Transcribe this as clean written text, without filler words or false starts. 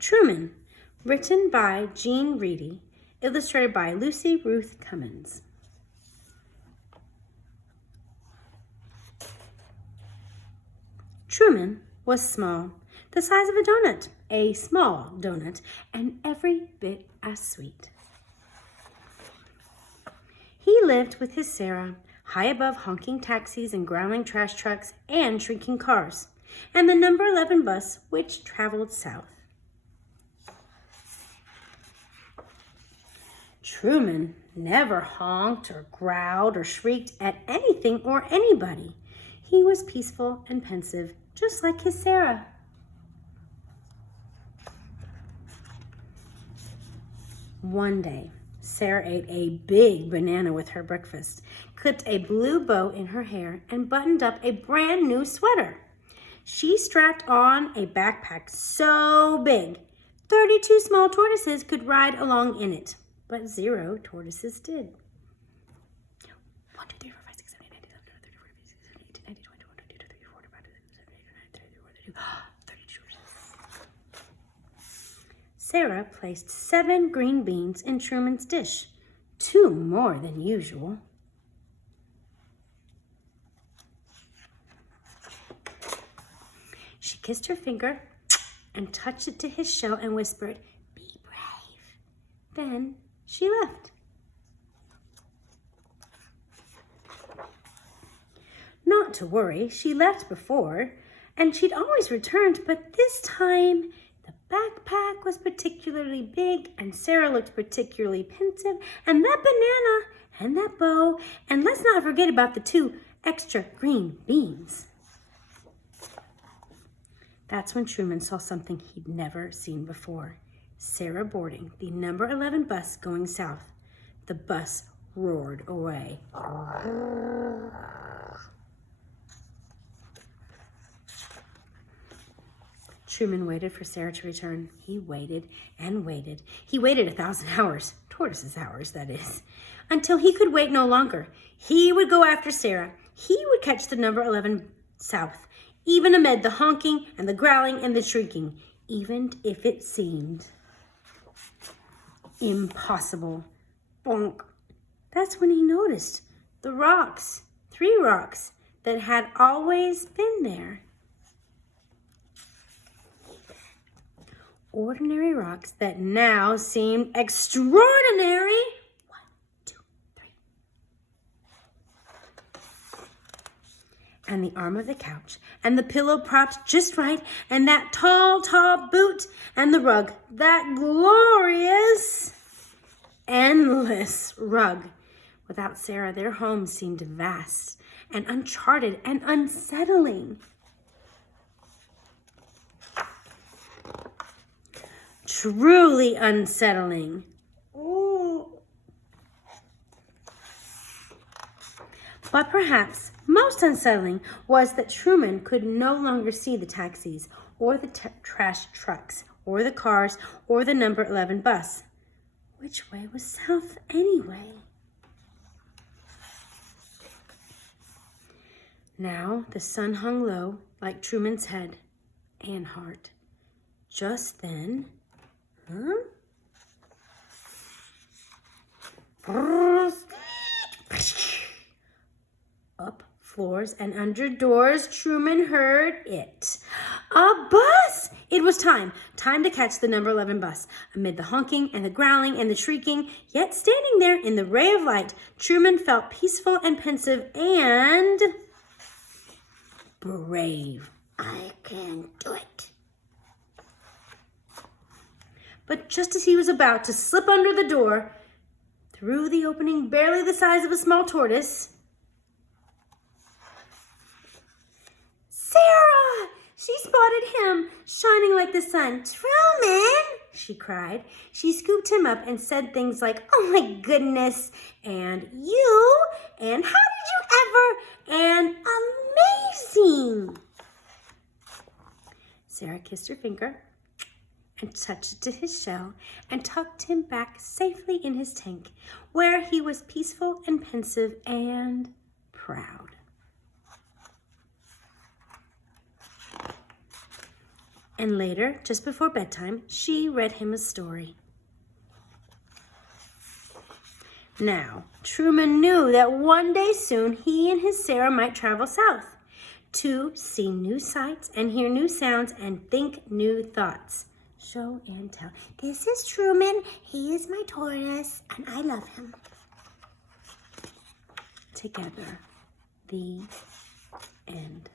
Truman, written by Jean Reidy, illustrated by Lucy Ruth Cummins. Truman was small, the size of a small donut, and every bit as sweet. He lived with his Sarah, high above honking taxis and growling trash trucks and shrinking cars, and the number 11 bus which traveled south. Truman never honked or growled or shrieked at anything or anybody. He was peaceful and pensive, just like his Sarah. One day, Sarah ate a big banana with her breakfast, clipped a blue bow in her hair, and buttoned up a brand new sweater. She strapped on a backpack so big, 32 small tortoises could ride along in it, but 0 tortoises did. 1, 2, 3, 4, 5, 6, 7, 8, 9, 10, 11, 12, 13, 14, 15, 16, 17, 18, 19, 20, 21, 22, 23, 24, 25, 26, 27, 28, 29, 30, 32 tortoises. Sarah placed 7 green beans in Truman's dish, 2 more than usual. She kissed her finger and touched it to his shell and whispered, "Be brave." Then she left. Not to worry, she left before, and she'd always returned, but this time the backpack was particularly big, and Sarah looked particularly pensive, and that banana, and that bow, and let's not forget about the 2 extra green beans. That's when Truman saw something he'd never seen before. Sarah boarding the number 11 bus going south. The bus roared away. Truman waited for Sarah to return. He waited and waited. He waited 1,000 hours, tortoises' hours, that is, until he could wait no longer. He would go after Sarah. He would catch the number 11 south, even amid the honking and the growling and the shrieking, even if it seemed impossible. Bonk. That's when he noticed the rocks, 3 rocks that had always been there. Ordinary rocks that now seemed extraordinary. 1, 2, 3. And the arm of the couch, and the pillow propped just right, and that tall, tall boot, and the rug, that glorious, endless rug. Without Sarah, their home seemed vast and uncharted and unsettling. Truly unsettling. Ooh. But perhaps most unsettling was that Truman could no longer see the taxis or the trash trucks or the cars or the number 11 bus. Which way was south anyway? Now the sun hung low like Truman's head and heart. Just then, up floors and under doors, Truman heard it. A bus! It was time to catch the number 11 bus. Amid the honking and the growling and the shrieking, yet standing there in the ray of light, Truman felt peaceful and pensive and brave. I can do it. But just as he was about to slip under the door, through the opening barely the size of a small tortoise, Sarah! She spotted him, shining like the sun. "Truman!" she cried. She scooped him up and said things like, "Oh my goodness," and "you," and "how did you ever," and "amazing." Sarah kissed her finger and touched it to his shell and tucked him back safely in his tank, where he was peaceful and pensive and proud. And later, just before bedtime, she read him a story. Now, Truman knew that one day soon he and his Sarah might travel south to see new sights and hear new sounds and think new thoughts. Show and tell. This is Truman. He is my tortoise, and I love him. Together. The end.